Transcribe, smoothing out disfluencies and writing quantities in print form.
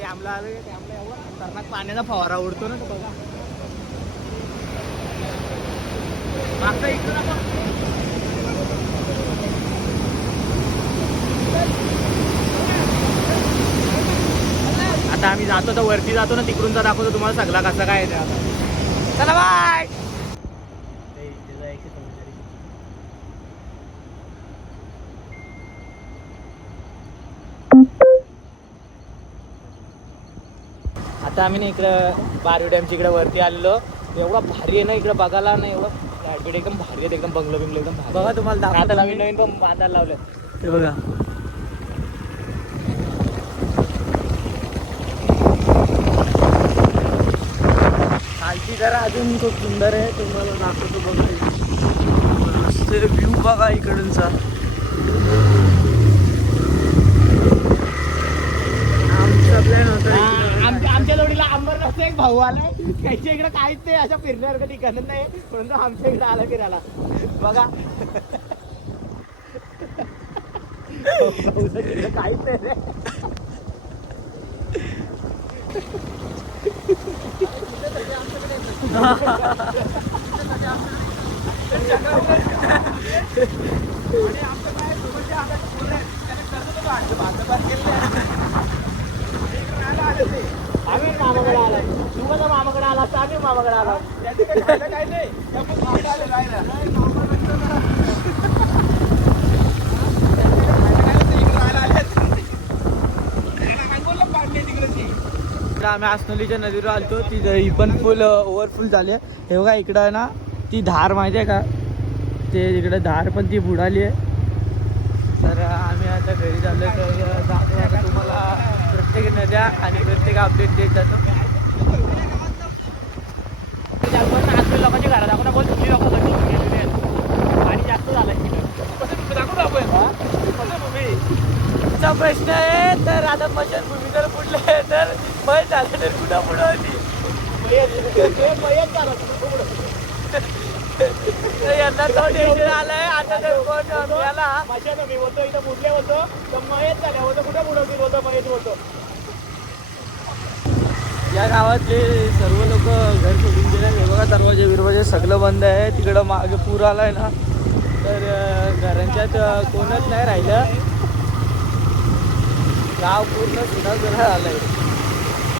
डॅमला आलो. डॅमला एवढा खतरनाक पाण्याचा फवारा उडतो ना तो बघा. मागचा इकडून आता आम्ही जातो तर वरती जातो ना, तिकडूनचा दाखवतो तुम्हाला सगळा कसा काय आहे आता. चला बाय. आता आम्ही ना इकडं बारवी डॅमच्या इकडे वरती आलेलो. एवढा भारी आहे ना इकडे बघायला ना, एवढं फ्लॅट एकदम भारी आहे, एकदम बंगलो बिंगलो एकदम भारी. बघा तुम्हाला आता नवीन नवीन पण बांधायला लावलं ते बघा. खालची जरा अजून खूप सुंदर आहे, तुम्हाला दाखवतो बघा. व्ह्यू बघा इकडूनचा. आमचा प्लॅन होता आमच्या जोडीला अंबरनाथचा एक भाऊ आलाय. त्याच्या इकडे काहीच नाही, अशा फिरण्यासारखं ठिकाण नाही, परंतु आमच्या इकडे आला फिरायला बघा. काहीच नाही रे. आम्ही मामाकडे आलाय. तू कसं मामाकडे आला असता, आम्ही मामाकडे आला. काय नाही आम्ही आसनोलीच्या नदीवर आलतो. ती पण फुल ओव्हरफुल झाली आहे. हे बघा इकडं ना ती धार माहिती आहे का, ते इकडे धार पण ती बुडाली आहे. तर आम्ही आता घरी चाललो. तर जातो तुम्हाला प्रत्येक नद्या आणि प्रत्येक अपडेट देत जातो. लोकांची घरा दाखवून बोल, तुम्ही लोक आणि जास्त झालं दाखवतो आपण प्रश्न आहे. तर आता स्मशानभूमी जर बुडले तर मय झालं तर कुठं बुडवली यांना तो टेन्शन आलाय. आता जर कोण मिळाला मी होतो इथं बुडले होतो तर मयच झालं होतं, कुठं बुडवतील होतं, मयच होतं. या गावातले सर्व लोक घर सोडून गेले. हे बघा दरवाजे बिरवाजे सगळं बंद आहे. तिकडं मागे पूर आलाय ना, तर घरांच्यात कोणच नाही राहिलं. गाव पूर्ण सुद्धा आलंय.